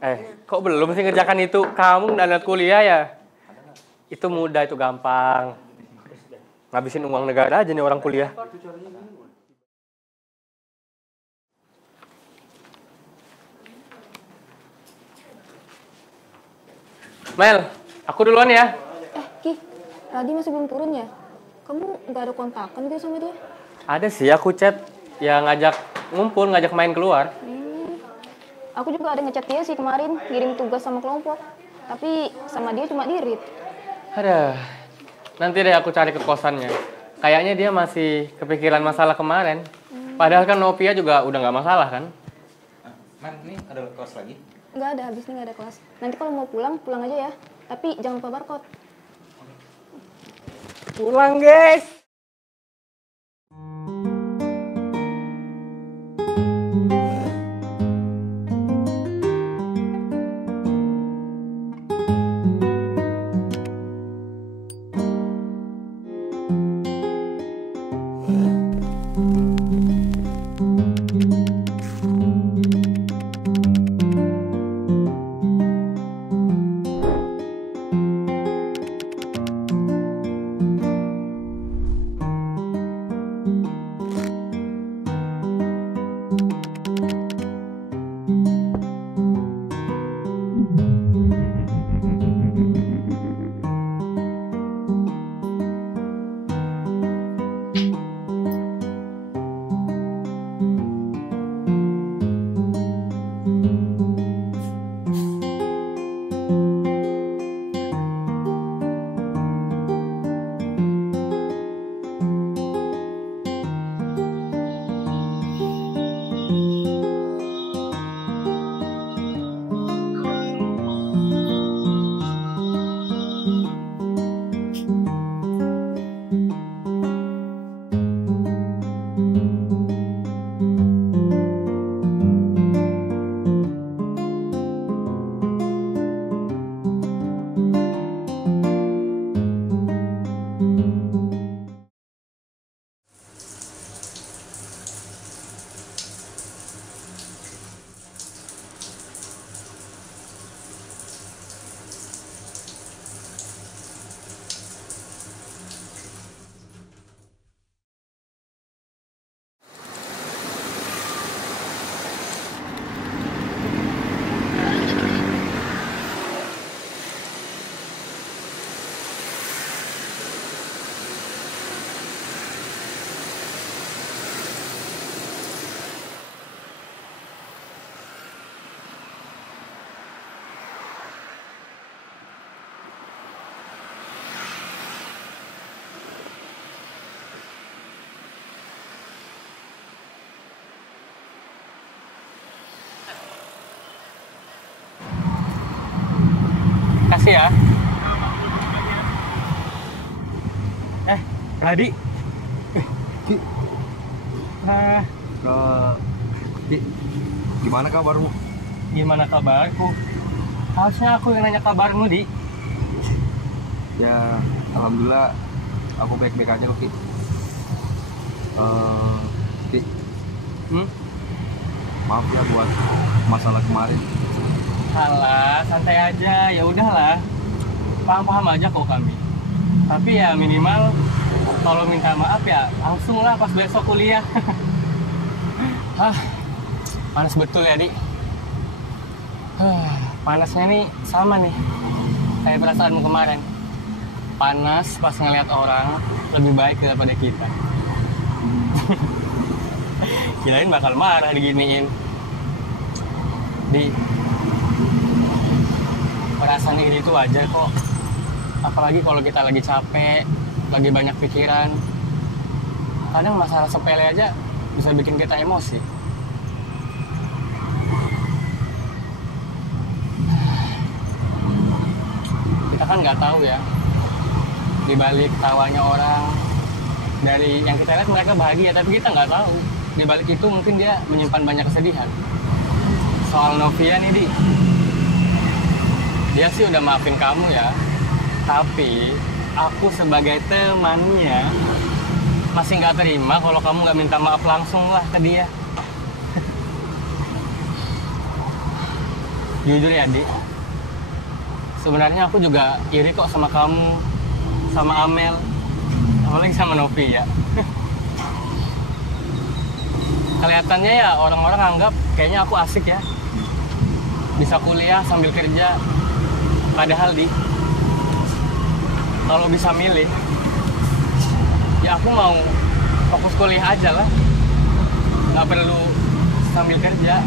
Kok belum sih ngerjakan itu? Kamu udah lihat kuliah ya? Itu mudah, itu gampang. Ngabisin uang negara aja nih orang kuliah. Mel, aku duluan ya. Ki, Radi masih belum turun ya? Kamu nggak ada kontakan gitu sama dia? Ada sih, aku chat. Ya ngajak ngumpul, ngajak main keluar. Aku juga ada ngechat dia sih kemarin, ngirim tugas sama kelompok. Tapi sama dia cuma di-read. Ada. Nanti deh aku cari ke kosannya. Kayaknya dia masih kepikiran masalah kemarin. Padahal kan Novia juga udah nggak masalah kan? Man, ini ada kelas lagi? Nggak ada, habis ini nggak ada kelas. Nanti kalau mau pulang, pulang aja ya. Tapi jangan lupa barcode. Pulang guys! Kasih ya. Radi. Ki. Ki, gimana kabarmu? Gimana kabarku? Harusnya aku yang nanya kabarmu, Di. Ya, alhamdulillah aku baik-baik aja kok, Ki. Ki. Maaf ya buat masalah kemarin. Alah, santai aja. Ya udahlah. Paham-paham aja kok kami. Tapi ya minimal kalau minta maaf ya langsung lah pas besok kuliah. Panas betul ya, Di. Panasnya nih sama nih kayak perasaanmu kemarin. Panas pas ngeliat orang lebih baik daripada kita. Kirain bakal marah diginiin. Di, perasaan ini tuh wajar kok. Apalagi kalau kita lagi capek, lagi banyak pikiran. Kadang masalah sepele aja bisa bikin kita emosi. Kita kan nggak tahu ya, di balik tawanya orang, dari yang kita lihat mereka bahagia, tapi kita nggak tahu di balik itu mungkin dia menyimpan banyak kesedihan. Soal Novia nih, Di, dia sih udah maafin kamu ya, tapi aku sebagai temannya masih nggak terima kalau kamu nggak minta maaf langsung lah ke dia. Jujur ya, Dik. Sebenarnya aku juga iri kok sama kamu, sama Amel, apalagi sama Novi ya. Kelihatannya ya orang-orang anggap kayaknya aku asik ya. Bisa kuliah sambil kerja. Padahal, Dik, kalau bisa milih, ya aku mau fokus kuliah aja lah. Nggak perlu sambil kerja.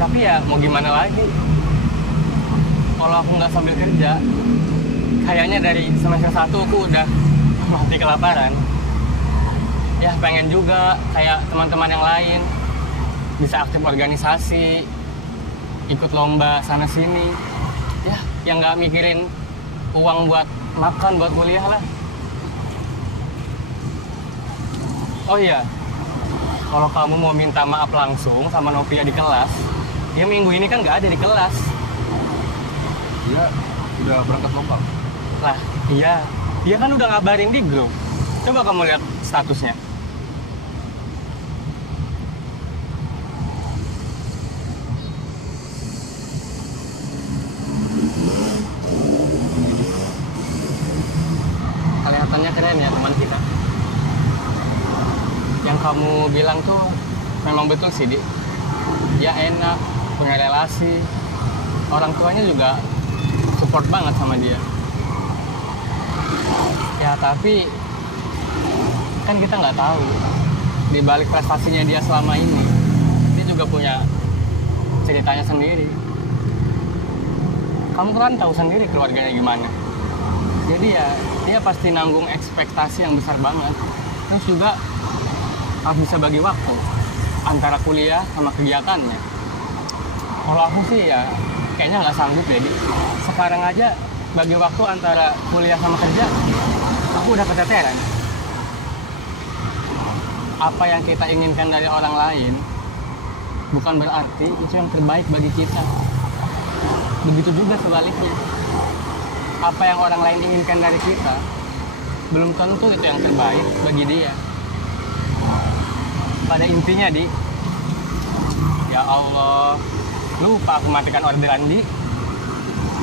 Tapi ya mau gimana lagi? Kalau aku nggak sambil kerja, kayaknya dari semester 1 aku udah mati kelaparan. Ya pengen juga kayak teman-teman yang lain, bisa aktif organisasi, ikut lomba sana sini. Ya yang nggak mikirin uang buat makan, buat kuliah lah. Oh iya, kalau kamu mau minta maaf langsung sama Novia di kelas, dia minggu ini kan nggak ada di kelas. Dia udah berangkat lomba. Lah, iya. Dia kan udah ngabarin di grup. Coba kamu lihat statusnya. Kelihatannya keren ya teman kita. Yang kamu bilang tuh memang betul sih, Dik. Dia enak, punya relasi. Orang tuanya juga support banget sama dia. Ya tapi kan kita nggak tahu di balik prestasinya dia selama ini, dia juga punya ceritanya sendiri. Kamu kan tahu sendiri keluarganya gimana. Jadi ya dia pasti nanggung ekspektasi yang besar banget. Terus juga harus bisa bagi waktu antara kuliah sama kegiatannya. Kalau aku sih ya kayaknya nggak sanggup deh. Sekarang aja bagi waktu antara kuliah sama kerja, aku udah keteteran. Apa yang kita inginkan dari orang lain bukan berarti itu yang terbaik bagi kita. Begitu juga sebaliknya. Apa yang orang lain inginkan dari kita belum tentu itu yang terbaik bagi dia. Pada intinya, Di, ya Allah, lupa aku matikan orderan, Di.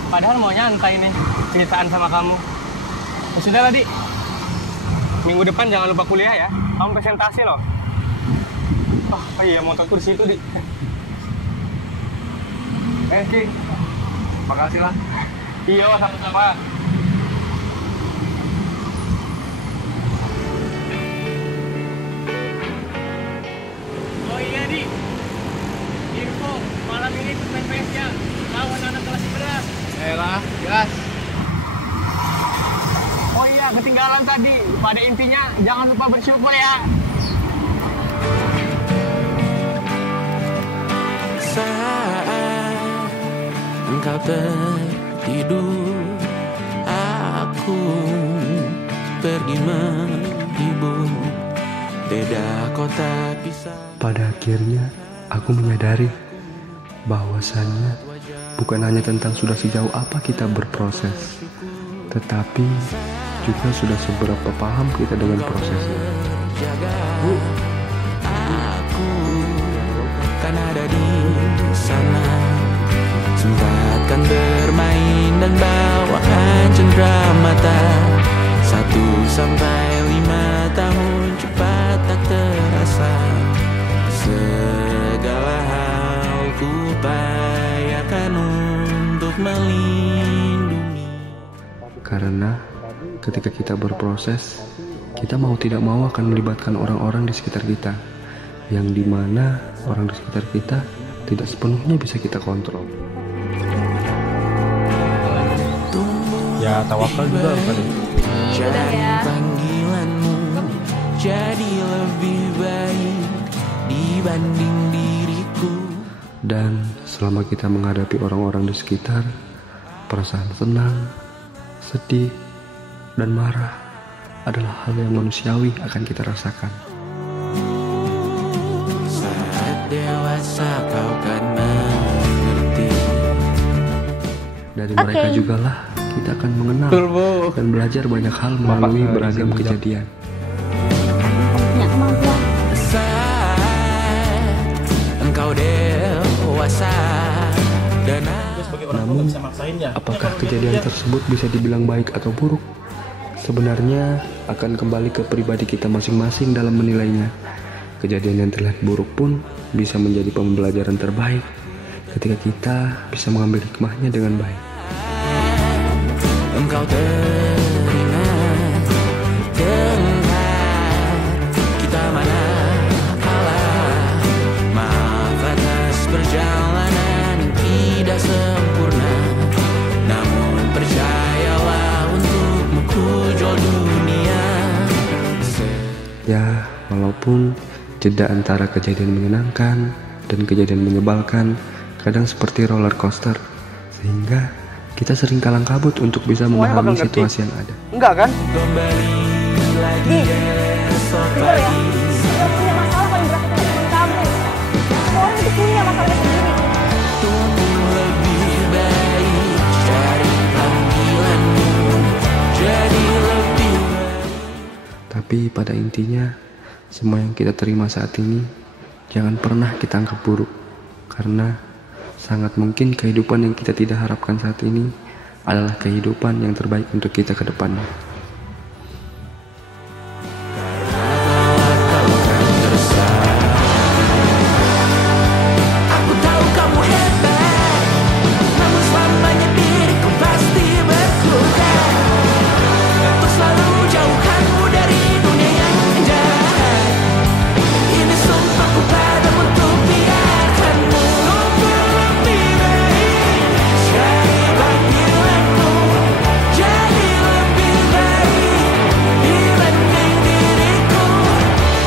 Padahal mau nyantai nih ceritaan sama kamu. Ya sudah lah, Di. Minggu depan jangan lupa kuliah ya. Kamu presentasi loh. Oh iya, motorku di situ, Di. King, makasih lah. Iya, sama-sama. Oh iya, Di. Info, malam ini main PS-nya lawan anak kelas 11. Elah, gas. Oh iya, ketinggalan tadi. Pada intinya, jangan lupa bersyukur ya. Saat engkau tertidur, aku pergi menghibur. Beda kota pisah. Pada akhirnya, aku menyadari bahwasannya bukan hanya tentang sudah sejauh apa kita berproses, tetapi juga sudah seberapa paham kita dengan prosesnya. Aku kan ada di sana, sempatkan bermain dan bawakan cendera mata. 1-5 tahun cepat tak terasa. Segala hal ku upayakan untuk melindungi. Karena ketika kita berproses, kita mau tidak mau akan melibatkan orang-orang di sekitar kita, yang dimana orang di sekitar kita tidak sepenuhnya bisa kita kontrol. Ya tawakal juga harus ada. Jadi panggilanmu jadi lebih baik dibanding diriku. Dan selama kita menghadapi orang-orang di sekitar, perasaan senang, sedih, dan marah adalah hal yang manusiawi akan kita rasakan. Saat dewasa kau kan mengerti. Dari mereka jugalah kita akan mengenal dan belajar banyak hal melalui beragam kejadian. Punya kemampuan. Saat engkau dewasa, Namun, apakah kejadian tersebut bisa dibilang baik atau buruk? Sebenarnya akan kembali ke pribadi kita masing-masing dalam menilainya. Kejadian yang terlihat buruk pun bisa menjadi pembelajaran terbaik ketika kita bisa mengambil hikmahnya dengan baik. Engkau teringat kita mana kalah. Maaf atas perjalanan yang tidak sempurna, namun percayalah untukmu ku jual dunia. Ya, walaupun jeda antara kejadian menyenangkan dan kejadian menyebalkan kadang seperti roller coaster, sehingga kita sering kalang kabut untuk bisa memahami situasi yang ada. Enggak kan? Kembali lagi esok Dengar ya, pagi. yang punya masalah paling berat itu teman kamu. Semua orang itu punya masalahnya sendiri. Tumbuh lebih baik, cari panggilanmu, jadi lebih baik. Tapi pada intinya, semua yang kita terima saat ini jangan pernah kita anggap buruk, karena sangat mungkin kehidupan yang kita tidak harapkan saat ini adalah kehidupan yang terbaik untuk kita ke depannya. Aku tahu kamu hebat, namun selamanya diriku pasti berkutat untuk selalu jauhkanmu dari dunia yang indah. Ini sumpahku padamu untuk biarkanmu lebih baik. Cari panggilanmu, jadi lebih baik dibanding diriku.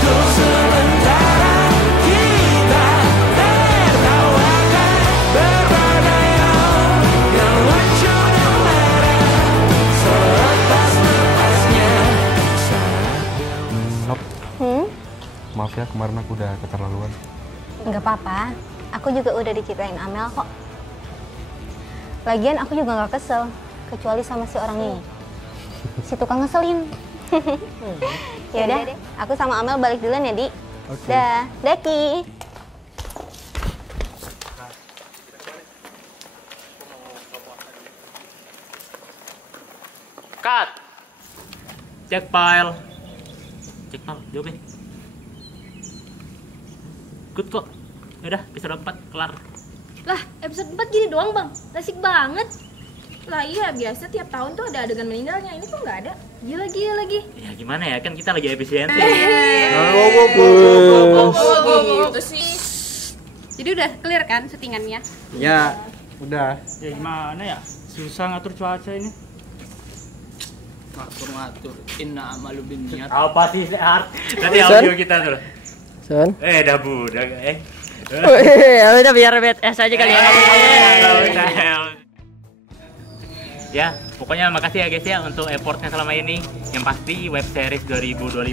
Untuk sementara kita tertawakan berbadai yang lucu dan merah selepas-lepasnya. Maaf ya, kemarin aku udah keterlaluan. Nggak apa-apa, aku juga udah diceritain Amel kok. Lagian aku juga nggak kesel, kecuali sama si orang ini, si tukang ngeselin. Ya udah, aku sama Amel balik duluan ya, Di. Dah, Daki. Cut. Cek file. Cek file, jawabin. Good kok. Yaudah, episode 4 kelar. Lah, episode 4 gini doang bang, asik banget. Lah iya, biasa tiap tahun tuh ada adegan meninggalnya, ini kok nggak ada. Gila lagi. Ya gimana ya, kan kita lagi efisiensi. Gitu sih. Jadi udah clear kan settingannya? Ya, udah. Ya gimana ya, susah ngatur cuaca ini. Ngatur inna amalu bin niat. Apa sih Art? Nanti audio kita tuh. Son. Dah budak Udah biar BTS aja kali ya. Ya, pokoknya makasih ya guys ya untuk effortnya selama ini. Yang pasti web series 2025.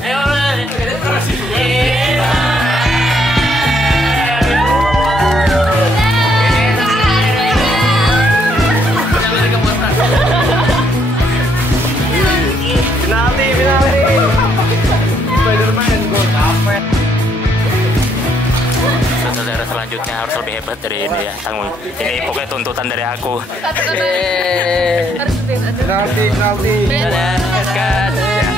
Ayo, saudara selanjutnya harus lebih hebat dari ini ya. Ini pokoknya tuntutan dari aku. Harus Penalti. Dadah,